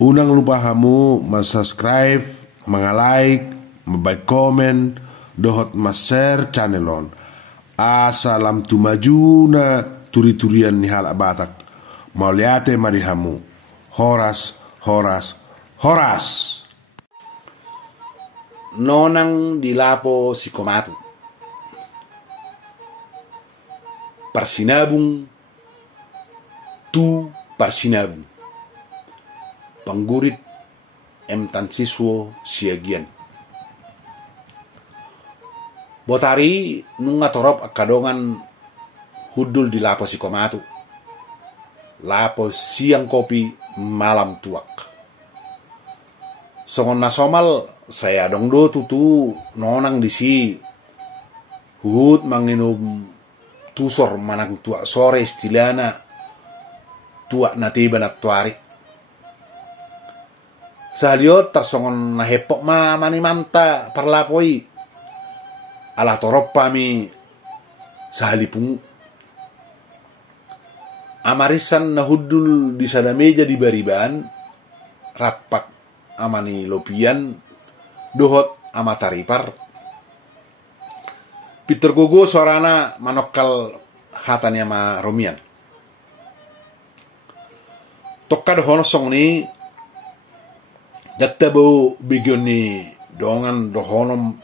Unang lupa hamu subscribe, like, komen, dohot share channelon. Asalam tu maju na turi-turian ni hal batak. Mau liate mari hamu. Horas. Nonang dilapo si Komatu. Parsinabung tu parsinabung. Panggurit tan siswo siagian. Botari nunga torop akadongan hudul di lapo si Komatu. Lapo siang kopi malam tuak. Songon nasomal saya dong do tutu nonang di si hut manginum tusor manang tua sore istilana tua natiba na tuari. Sahaliot tarsongon na hepok mani manta parlapoi ala torop pami sahalipung amarisan na hudul di sada meja di bariban rapak amani lopian dohot amataripar Peter gogo suarana manokal hatanya ma romian tokka dohono song ni jatta bo bigion ni dongan dohono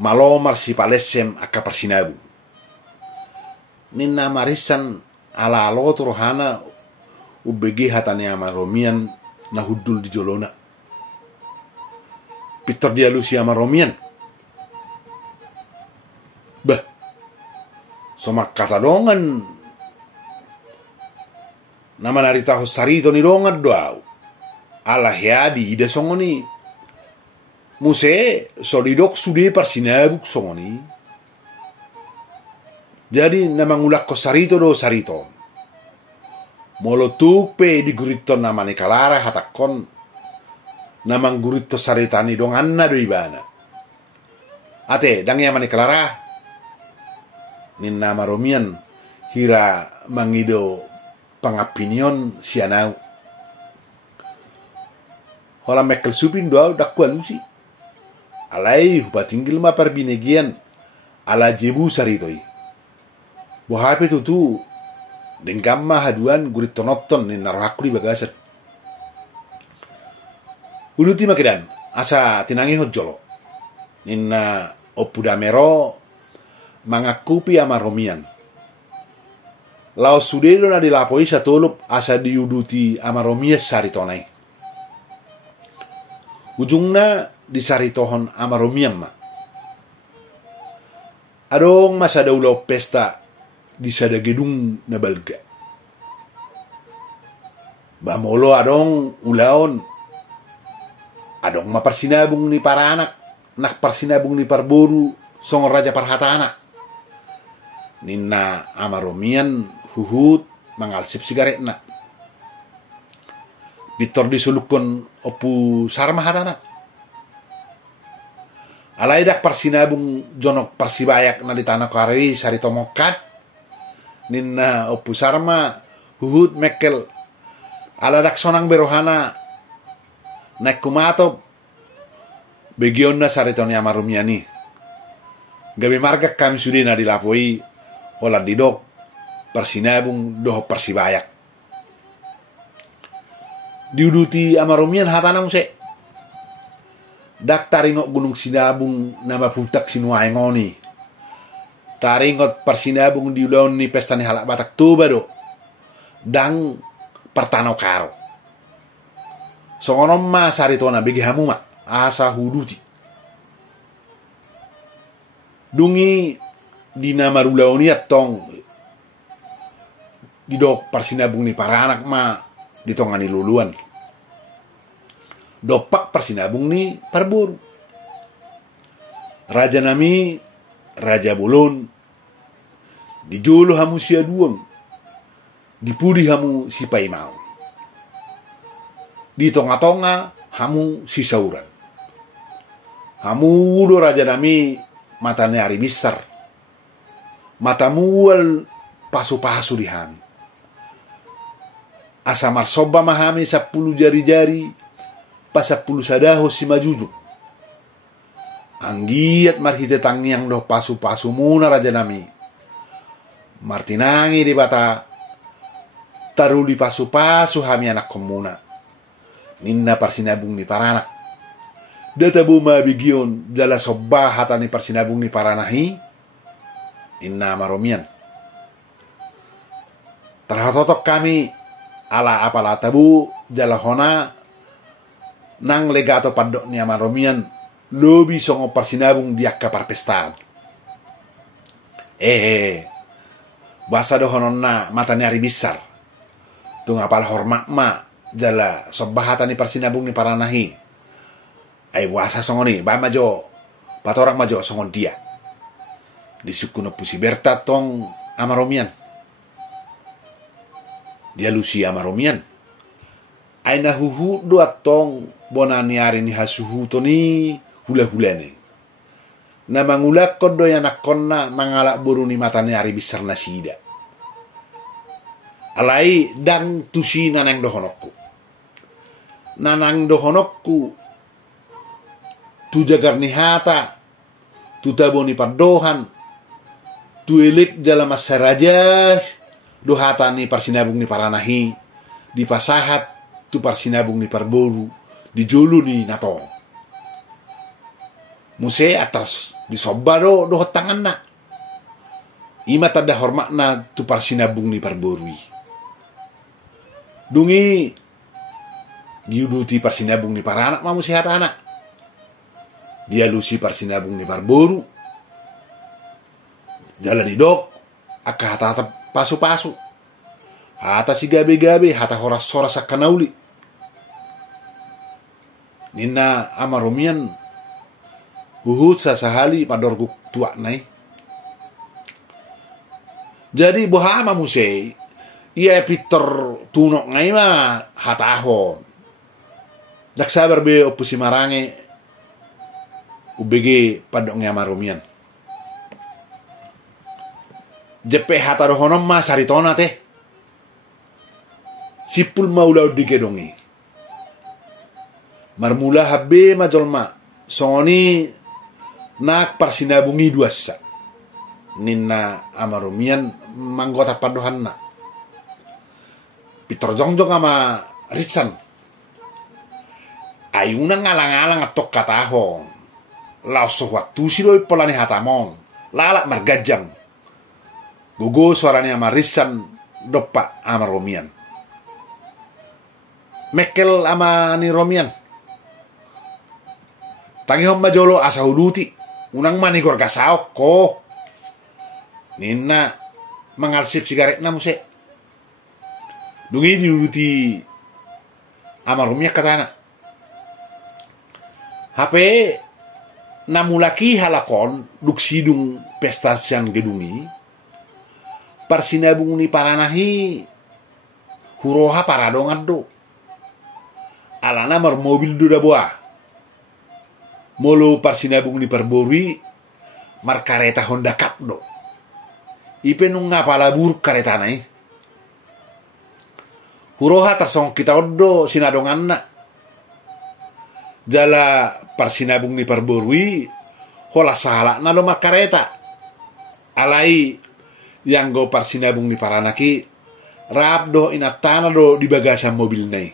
malomar si palesem aka persinabu ninna marisan ala aloto rohana ubegi hatanya ma romian na hudul di jolona Peter dia Lucia Maromian. Bah, somak kata dongan nama narita sarito ni dongan doau. Allah yadi ida songoni. Muse solidok sude parsinabuk songoni. Jadi nama ngulak ko sarito do sarito. Molotuk pe di guriton nama ni kalara hatakon. Namang gurito saritani dong anna do ibana. Ate dang yamani kelara. Nin nama romian hira mangido pangapinion sianau. Hola mekel supin doau dakwan usi. Alai hubatinggil ma perbinegian ala jebu saritoi. Bohape tutu dengkamma haduan gurito noton nin narohakuri bagasan. Uluti makidan asa tinangi hojolo ninna opudamero mangakupi ama romian lao sudelo na dilapoi satolup asa diuduti ama romias saritonai ujungna disaritohon ama romian ma adong masa daulau pesta di sada gedung na balga bamolo adong ulaon adong maparsinabung ni para anak, nak parsinabung ni parboru, song raja parhatana. Ninna amaromian huhut mangalsip sigaret na. Bitor disulukon opu sarma hatana. Alaidak parsinabung jonok parsibayak na di tanah kari sari tomokat. Ninna opu sarma huhut mekel aladak sonang berohana naik kumato begion na saritoni amarumiani gabi marga kami sudah na dilapoi olah didok persinabung doh persibayak diuduti amarumian hatana muse dak taringot gunung sinabung nama putak sinuai ngoni taringot persinabung diulaun ni pesta ni halak batak tuba do dang pertano karo songonom ma saritona begi hamu ma asa huduti dungi di nama rulaoni atong didok parsinabung ni para anak ma ditongani luluan dopak parsinabung ni parburu raja nami raja bolon dijolo hamu sia duon dipudi hamu si paimau di tonga-tonga hamu sisauran. Hamu do raja nami matanya ari besar. Matamual pasu-pasu di hami. asa marsoba mahami 10 jari-jari pa 10 sadaho si majuju. Anggiat marhite tangiang doh pasu-pasu muna raja nami. Martinangi di bata taruli pasu-pasu hami anak komuna. Ninna parsinabung ni paranak. Data buma bigion dala sobah hatani parsinabung ni paranahi. Ninna maromian. Terhatotok kami ala apala tabu jalahona nang legato padok ni amaromian lobi songo parsinabung diakka parpestaan. Bahasa dohonon na matani ari besar. Tung apal hormat ma jala sobahata ni parsinabung ni paranahi. Ai wasa songo ni ba majo patorang majo songo dia. Disuku no pusi berta tong amaromian. Dia lusi amaromian. Aina huhu doa tong bonani ari ni hasuhu to ni hula-hulane. Na mangulak kodo yang nakonna mangalak buru ni matani ari besar nasida. Alai dan tusi nanang dohonokku. Nanang dohonokku tu jagar ni hata tu taboni padohan tu elik dalam masyarakat dohata ni parsinabung ni paranahi di pasahat tu parsinabung ni parboru di julu ni natong muse atas di sobaro dohot tangan na ima tada hormat na tu parsinabung ni parborui dungi diuduti parsinabung ni paranak mamu sehat anak dia lusi parsinabung ni parboru jalan di dok akka hata pasu-pasu hata si gabe-gabe hata horas-horas sakanauli ninna amaromian huhut sasahali padorguk tua nai jadi bohama musei ia Peter tunok ngai ma hata ahon dak sabar be opusi marange ubg padoknya amaromian jepe hata rohonom ma saritona teh sipul maulau dikedongi marmula habe majolma songoni nak parsinabungi duasa ninna amaromian manggota padohanna Peter jongjong ama Ritsan ayuna ngalang-alang atok katahong laos waktu siloi polani hatamon lalak margajang gogo suaranya ama Ritsan dopa ama Romian mekel ama ni Romian tangihom majolo asa huduti unang manigor gasaok ko ninna mangalsip sigaret na muse dungi diuduti ama Romian katana HP namulaki halakon duk sidung pesta sian gedungi parsinabung ni paranahi huroha paradongan do alana mar mobil do daboa molo parsinabung ni parborui mar kareta Honda Cup do ipe nung ngapalabur kareta nai huroha tarsong kita odo sinadongan na jala parsinabung ni parborui hola sahala na do mar kareta alai yang go parsinabung ni paranaki rap do inatana do di bagasan mobil nai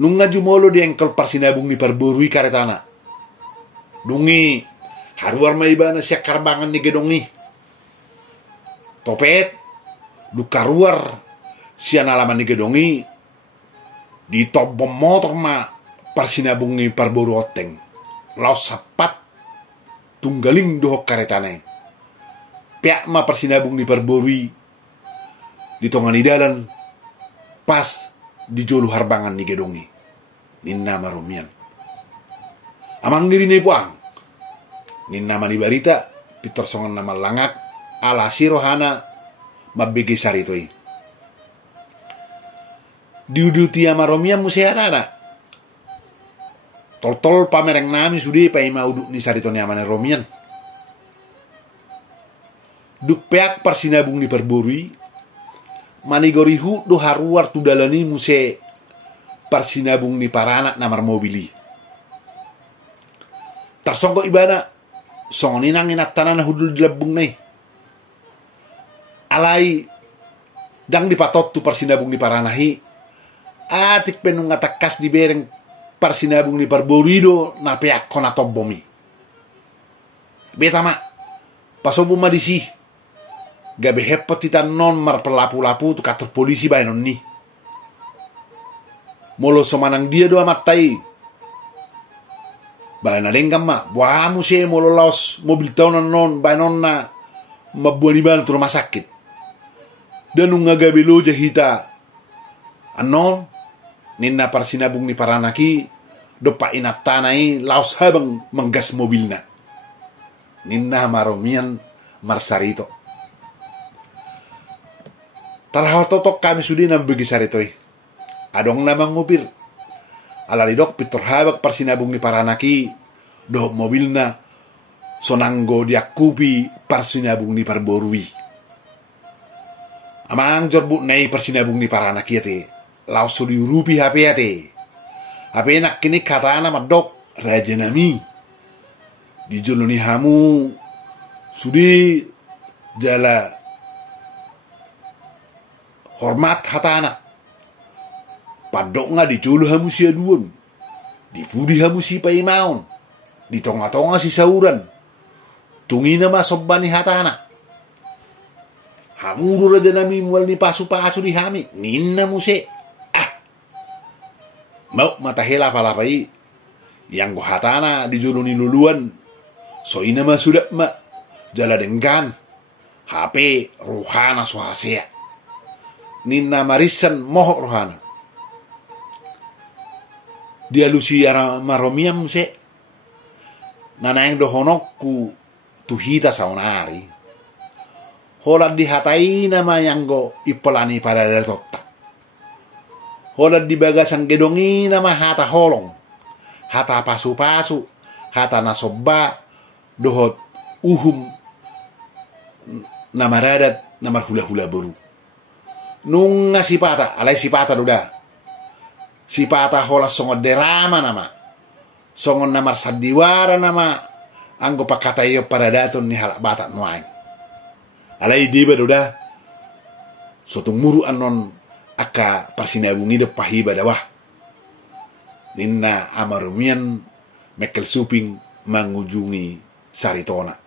nunga jumolo di engkel parsinabung ni parborui karetana dungi haruar maibana siak karbangan ni gedongi topet dukaruar sian alaman ni gedongi di top bom motor ma parsinabung ni parboru oteng laos sapat tunggaling dohok karetanai pihak ma parsinabung di parborui di tongani dalan pas di jolu harbangan ni gedongi ninna maromian amang diri ni puang ninna mani barita Peter songan nama langak ala sirohana mabege saritoi diuduti amaromian musehatana tol-tol pamereng nami sudi pa ima uduk ni saritoni amane romian duk peak parsinabung ni parborui manigorihu do haruar tu dalani muse parsinabung ni parana namar mobili. Tarsongko ibana songoninang inatana na hudul dilabung nai. Alai dang dipatot tu parsinabung ni paranahi. Atik penung ngatakas di bereng parsinabung ni parborido na peak konatobomi. Betama pasobu madisi gabe hepot titan non mar pelapu-lapu tu katur polisi bae non ni. Molo somanang dia doa matai. Bae na lenggam ma, buamu se molo laos mobil tahunan non bae non na mabuani ban tu rumah sakit. Dan unga gabe loja hita anon ninna parsinabung ni paranaki dopa inat tanai laos habang menggas mobilna. Ninna maromian marsarito. Tarahor totok kami sudi na bagi saritoi. Adong namang mobil. Alaridok pitor habak parsinabung ni paranaki do mobilna sonanggo diakupi parsinabung ni parborui. Amang jorbu nai parsinabung ni paranaki ate. Laos sudi urupi HP ate. HP nak kini katana madok raja nami. Di joloni hamu sudi jala hormat hatana. Padok nga di jolo hamu si aduan. Di pudi hamu si paimaon. Di tonga-tonga si sauran. Tungi na masobani hatana. Hamu raja nami mual ni pasu-pasu di hami. Ninna muse. Mau matahela palapai. Yang go hatana di jolo ni luluan. So ina ma sudah ma jala denggan HP rohana suhasea ninna marisan moho rohana dia lusiara maromiam se nanang dohonokku tuhita saunari holad di hatai nama yang go ipelani pada datotta holad di bagasan gedongi nama hata holong hata pasu-pasu hata nasobba dohot uhum namaradat namar hula-hula baru nunga sipata alai sipata duda sipata hola songo derama nama songo namar sadiwara nama anggo pakata iyo pada daton ni halak batak nuain alai diba duda sotung muru anon aka parsinabungi de pahiba dawah ninna amarumian mekel suping mengunjungi Saritona.